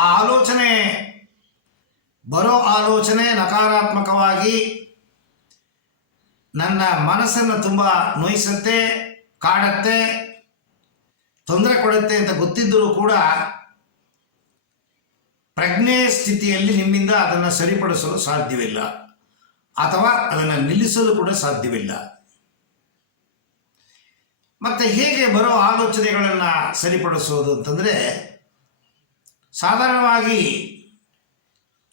ಆ ಆಲೋಚನೆ ಬರೋ ಆಲೋಚನೆ ನಕಾರಾತ್ಮಕವಾಗಿ ನನ್ನ ಮನಸ್ಸನ್ನು ತುಂಬ ನೋಯಿಸುತ್ತೆ, ಕಾಡುತ್ತೆ, ತೊಂದರೆ ಕೊಡುತ್ತೆ ಅಂತ ಗೊತ್ತಿದ್ದರೂ ಕೂಡ ಪ್ರಜ್ಞೆ ಸ್ಥಿತಿಯಲ್ಲಿ ನಿಮ್ಮಿಂದ ಅದನ್ನು ಸರಿಪಡಿಸಲು ಸಾಧ್ಯವಿಲ್ಲ ಅಥವಾ ಅದನ್ನು ನಿಲ್ಲಿಸಲು ಕೂಡ ಸಾಧ್ಯವಿಲ್ಲ. ಮತ್ತು ಹೇಗೆ ಬರೋ ಆಲೋಚನೆಗಳನ್ನು ಸರಿಪಡಿಸೋದು ಅಂತಂದರೆ, ಸಾಧಾರಣವಾಗಿ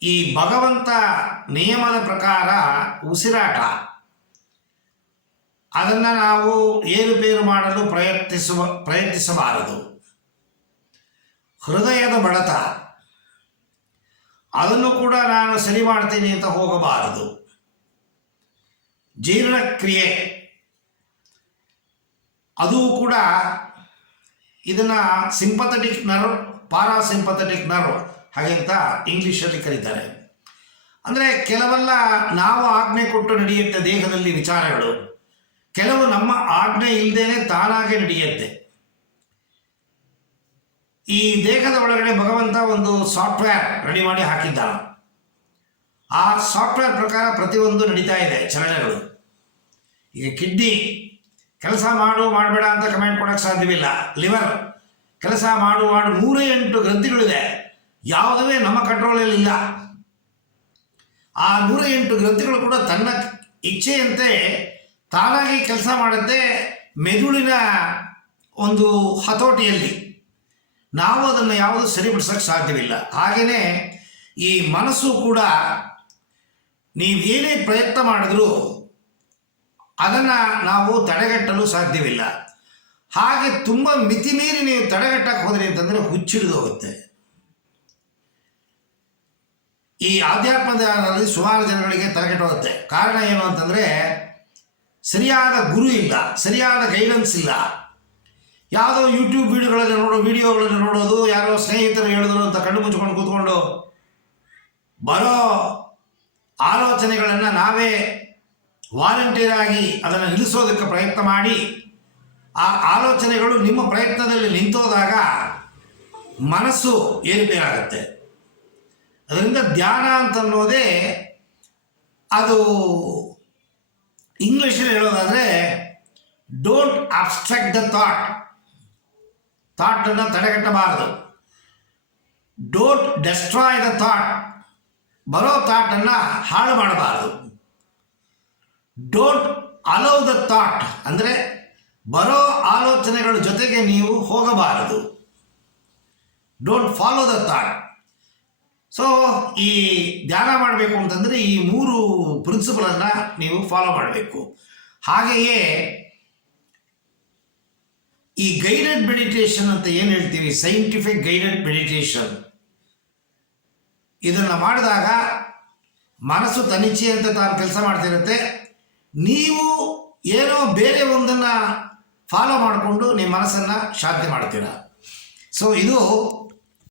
ಈ ಭಗವಂತ ನಿಯಮದ ಪ್ರಕಾರ ಉಸಿರಾಟ ಅದನ್ನು ನಾವು ಏರುಪೇರು ಮಾಡಲು ಪ್ರಯತ್ನಿಸಬಾರದು. ಹೃದಯದ ಬಡತ ಅದನ್ನು ಕೂಡ ನಾನು ಸರಿ ಮಾಡ್ತೀನಿ ಅಂತ ಹೋಗಬಾರದು. ಜೀರ್ಣಕ್ರಿಯೆ ಅದು ಕೂಡ ಇದನ್ನು ಸಿಂಪಥೆಟಿಕ್ ನರ್ವ್, ಪಾರಾಸಿಂಪಥೆಟಿಕ್ ನರ್ವ್ ಹಾಗೆಂತ ಇಂಗ್ಲೀಷಲ್ಲಿ ಕರೀತಾರೆ. ಅಂದರೆ ಕೆಲವೆಲ್ಲ ನಾವು ಆಜ್ಞೆ ಕೊಟ್ಟು ನಡೆಯುತ್ತೆ ದೇಹದಲ್ಲಿ ವಿಚಾರಗಳು, ಕೆಲವು ನಮ್ಮ ಆಜ್ಞೆ ಇಲ್ಲದೇನೆ ತಾನಾಗೆ ನಡೆಯುತ್ತೆ. ಈ ದೇಹದ ಒಳಗಡೆ ಭಗವಂತ ಒಂದು ಸಾಫ್ಟ್ವೇರ್ ರೆಡಿ ಮಾಡಿ ಹಾಕಿದ್ದಾನೆ. ಆ ಸಾಫ್ಟ್ವೇರ್ ಪ್ರಕಾರ ಪ್ರತಿಯೊಂದು ನಡೀತಾ ಇದೆ ಚಲನೆಗಳು. ಈಗ ಕಿಡ್ನಿ ಕೆಲಸ ಮಾಡಬೇಡ ಅಂತ ಕಮೆಂಟ್ ಕೊಡೋಕ್ಕೆ ಸಾಧ್ಯವಿಲ್ಲ. ಲಿವರ್ ಕೆಲಸ ಮಾಡು 108 ಗ್ರಂಥಿಗಳಿದೆ, ಯಾವುದೇ ನಮ್ಮ ಕಂಟ್ರೋಲಲ್ಲಿಲ್ಲ. ಆ 108 ಗ್ರಂಥಿಗಳು ಕೂಡ ತನ್ನ ಇಚ್ಛೆಯಂತೆ ತಾನಾಗಿ ಕೆಲಸ ಮಾಡುತ್ತೆ ಮೆದುಳಿನ ಒಂದು ಹತೋಟಿಯಲ್ಲಿ. ನಾವು ಅದನ್ನು ಯಾವುದು ಸರಿಪಡಿಸೋಕ್ಕೆ ಸಾಧ್ಯವಿಲ್ಲ. ಹಾಗೆಯೇ ಈ ಮನಸ್ಸು ಕೂಡ ನೀವೇನೇ ಪ್ರಯತ್ನ ಮಾಡಿದ್ರೂ ಅದನ್ನು ನಾವು ತಡೆಗಟ್ಟಲು ಸಾಧ್ಯವಿಲ್ಲ. ಹಾಗೆ ತುಂಬ ಮಿತಿಮೀರಿ ನೀವು ತಡೆಗಟ್ಟಕ್ಕೆ ಹೋದ್ರಿ ಅಂತಂದರೆ ಹುಚ್ಚಿಡಿದು ಹೋಗುತ್ತೆ. ಈ ಆಧ್ಯಾತ್ಮದಲ್ಲಿ ಸುಮಾರು ಜನಗಳಿಗೆ ತಲೆಗೆಟ್ಟೋಗುತ್ತೆ. ಕಾರಣ ಏನು ಅಂತಂದರೆ, ಸರಿಯಾದ ಗುರು ಇಲ್ಲ, ಸರಿಯಾದ ಗೈಡೆನ್ಸ್ ಇಲ್ಲ. ಯಾವುದೋ ಯೂಟ್ಯೂಬ್ ವಿಡಿಯೋಗಳನ್ನು ನೋಡೋದು, ಯಾರೋ ಸ್ನೇಹಿತರು ಹೇಳಿದ್ರು ಅಂತ ಕಣ್ಣು ಮುಚ್ಕೊಂಡು ಕೂತ್ಕೊಂಡು ಬರೋ ಆಲೋಚನೆಗಳನ್ನು ನಾವೇ ವಾಲಂಟಿಯರ್ ಆಗಿ ಅದನ್ನು ನಿಲ್ಲಿಸೋದಕ್ಕೆ ಪ್ರಯತ್ನ ಮಾಡಿ ಆ ಆಲೋಚನೆಗಳು ನಿಮ್ಮ ಪ್ರಯತ್ನದಲ್ಲಿ ನಿಂತೋದಾಗ ಮನಸ್ಸು ಏರುಪೇರಾಗುತ್ತೆ. ಅದರಿಂದ ಧ್ಯಾನ ಅಂತನ್ನೋದೇ ಅದು ಇಂಗ್ಲೀಷಲ್ಲಿ ಹೇಳೋದಾದರೆ ಡೋಂಟ್ ಅಬ್ಸ್ಟ್ರಾಕ್ಟ್ ದ ಥಾಟನ್ನು ತಡೆಗಟ್ಟಬಾರದು. ಡೋಂಟ್ ಡೆಸ್ಟ್ರಾಯ್ ದ ಥಾಟ್, ಬರೋ ಥಾಟನ್ನು ಹಾಳು ಮಾಡಬಾರದು. ಡೋಂಟ್ ಅಲೌ ದ ಥಾಟ್ ಅಂದರೆ ಬರೋ ಆಲೋಚನೆಗಳ ಜೊತೆಗೆ ನೀವು ಹೋಗಬಾರದು. Don't follow the thought. So ಈ ಧ್ಯಾನ ಮಾಡಬೇಕು ಅಂತಂದರೆ ಈ 3 ಪ್ರಿನ್ಸಿಪಲನ್ನು ನೀವು ಫಾಲೋ ಮಾಡಬೇಕು. ಹಾಗೆಯೇ ಈ ಗೈಡೆಡ್ ಮೆಡಿಟೇಷನ್ ಅಂತ ಏನು ಹೇಳ್ತೀವಿ, ಸೈಂಟಿಫಿಕ್ ಗೈಡೆಡ್ ಮೆಡಿಟೇಷನ್, ಇದನ್ನು ಮಾಡಿದಾಗ ಮನಸ್ಸು ತನಿಚ್ಛೆಯಂತೆ ತಾನು ಕೆಲಸ ಮಾಡ್ತಿರುತ್ತೆ. ನೀವು ಏನೋ ಬೇರೆ ಒಂದನ್ನು ಫಾಲೋ ಮಾಡಿಕೊಂಡು ನಿಮ್ಮ ಮನಸ್ಸನ್ನು ಶಾಂತಿ ಮಾಡ್ತೀರ. ಸೊ ಇದು